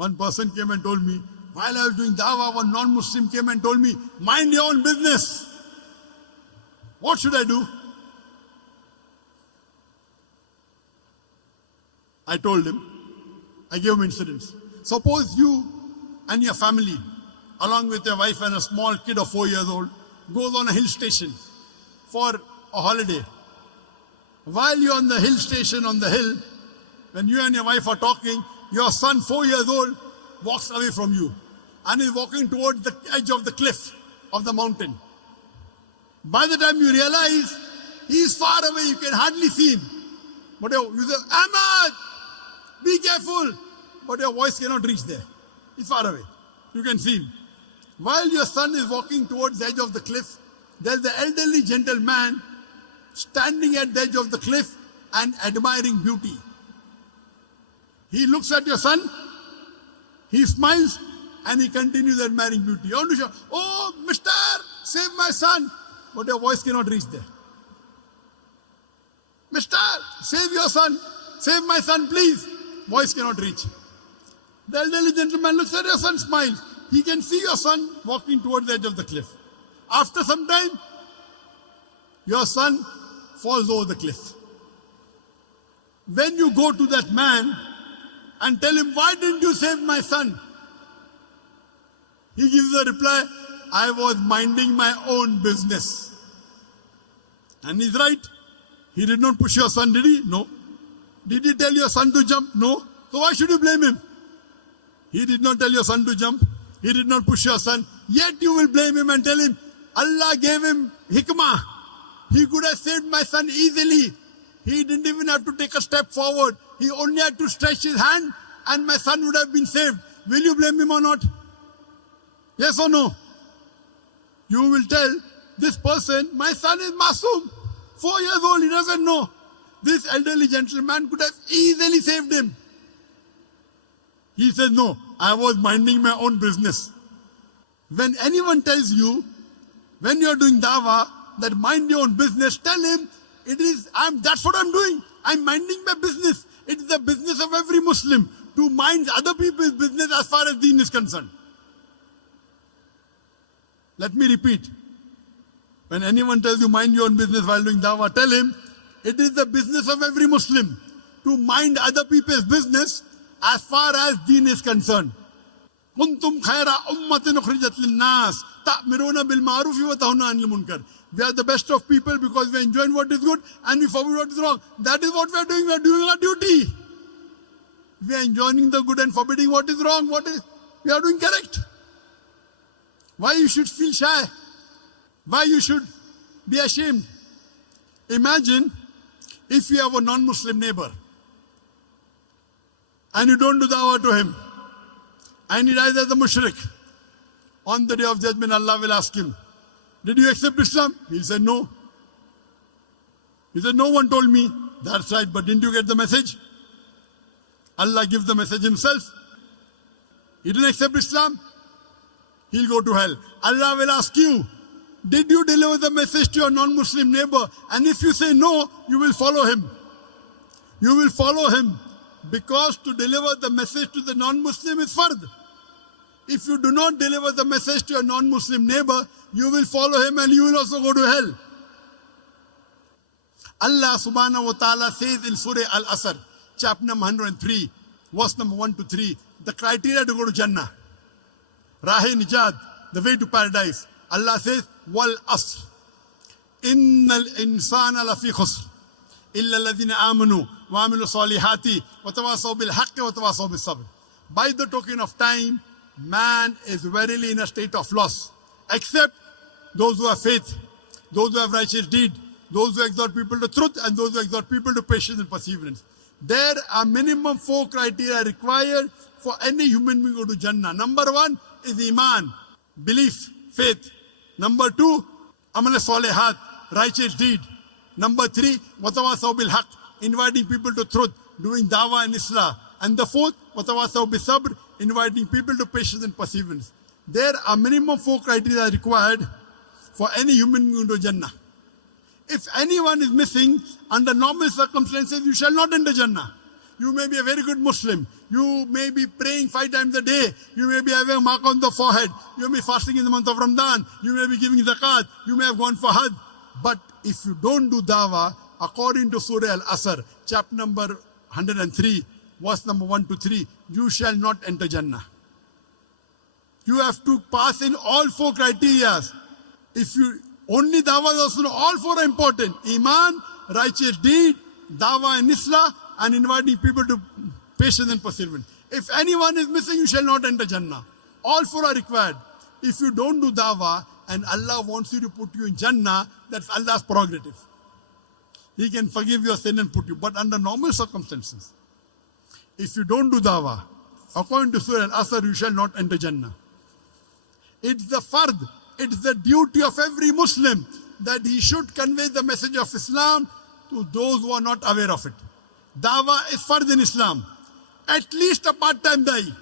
One person came and told me, while I was doing dawah, one non-Muslim came and told me, mind your own business. What should I do? I told him, I gave him incidents. Suppose you and your family, along with your wife and a small kid of 4 years old, goes on a hill station for a holiday. While you're on the hill station, on the hill, when you and your wife are talking, your son, 4 years old, walks away from you and is walking towards the edge of the cliff of the mountain. By the time you realize, he is far away, you can hardly see him. But you say, Ahmad, be careful. But your voice cannot reach there. He's far away. You can see him. While your son is walking towards the edge of the cliff, there's the elderly gentleman standing at the edge of the cliff and admiring beauty. He looks at your son, he smiles, and he continues admiring beauty. You want to shout, oh, mister, save my son. But your voice cannot reach there. Mister, save your son. Save my son, please. Voice cannot reach. The elderly gentleman looks at your son, smiles. He can see your son walking towards the edge of the cliff. After some time, your son falls over the cliff. When you go to that man and tell him, why didn't you save my son? He gives the reply, I was minding my own business. And he's right. He did not push your son, did he? No. Did he tell your son to jump? No. So why should you blame him? He did not tell your son to jump. He did not push your son. Yet you will blame him and tell him, Allah gave him hikmah. He could have saved my son easily. He didn't even have to take a step forward. He only had to stretch his hand and my son would have been saved. Will you blame him or not? Yes or no? You will tell this person, my son is masoom. 4 years old, he doesn't know. This elderly gentleman could have easily saved him. He says, no, I was minding my own business. When anyone tells you, when you're doing dawah, that mind your own business, tell him, that's what I'm doing. I'm minding my business. It is the business of every Muslim to mind other people's business as far as deen is concerned. Let me repeat. When anyone tells you mind your own business while doing dawah, tell him, it is the business of every Muslim to mind other people's business as far as deen is concerned. كنتم خير أمة أخرجت للناس تأمرون بالمعروف وتنهون عن المنكر. We are the best of people because we are enjoying what is good and we forbid what is wrong. That is what we are doing. We are doing our duty. We are enjoying the good and forbidding what is wrong. We are doing correct. Why you should feel shy? Why you should be ashamed? Imagine if you have a non-Muslim neighbor and you don't do dawah to him and he dies as a mushrik. On the day of judgment, Allah will ask him, did you accept Islam? He said, no. He said, no one told me. That's right, but didn't you get the message? Allah gives the message himself. He didn't accept Islam. He'll go to hell. Allah will ask you, did you deliver the message to your non-Muslim neighbor? And if you say no, you will follow him. You will follow him because to deliver the message to the non-Muslim is fard. If you do not deliver the message to your non-Muslim neighbor, you will follow him and you will also go to hell. Allah subhanahu wa ta'ala says in Surah Al-Asr, chapter number 103, verse number 1 to 3, the criteria to go to Jannah. Rahe Nijat, the way to paradise. Allah says, Wal Asr. Innal insana lafi khusr. Illa alladhina amanu wa amilu salihati wa tawasaw bil haqqi wa tawasaw bis sabr. By the token of time, man is verily in a state of loss. Except those who have faith, those who have righteous deed, those who exhort people to truth, and those who exhort people to patience and perseverance. There are minimum 4 criteria required for any human being to go to Jannah. Number 1 is Iman, belief, faith. Number 2, Amal Salihat, righteous deed. Number 3, Watawasaw bil Haq, inviting people to truth, doing dawah and islah. And the 4th, Watawasaw bis Sabr, inviting people to patience and perseverance. There are minimum 4 criteria required for any human being to Jannah. If anyone is missing, under normal circumstances, you shall not enter Jannah. You may be a very good Muslim. You may be praying 5 times a day. You may be having a mark on the forehead. You may be fasting in the month of Ramadan. You may be giving zakat. You may have gone for Hajj. But if you don't do dawah, according to Surah Al-Asr, chapter number 103, verse number 1 to 3, you shall not enter Jannah. You have to pass in all 4 criteria. If you only dawah, also all 4 are important. Iman, righteous deed, dawah and islah, and inviting people to patience and perseverance. If anyone is missing, you shall not enter Jannah. All 4 are required. If you don't do dawah and Allah wants you to put you in Jannah, that's Allah's prerogative. He can forgive your sin and put you. But under normal circumstances, if you don't do dawah, according to Surah Al-Asr, you shall not enter Jannah. It's the fard, it's the duty of every Muslim that he should convey the message of Islam to those who are not aware of it. Dawah is fard in Islam. At least a part-time da'i.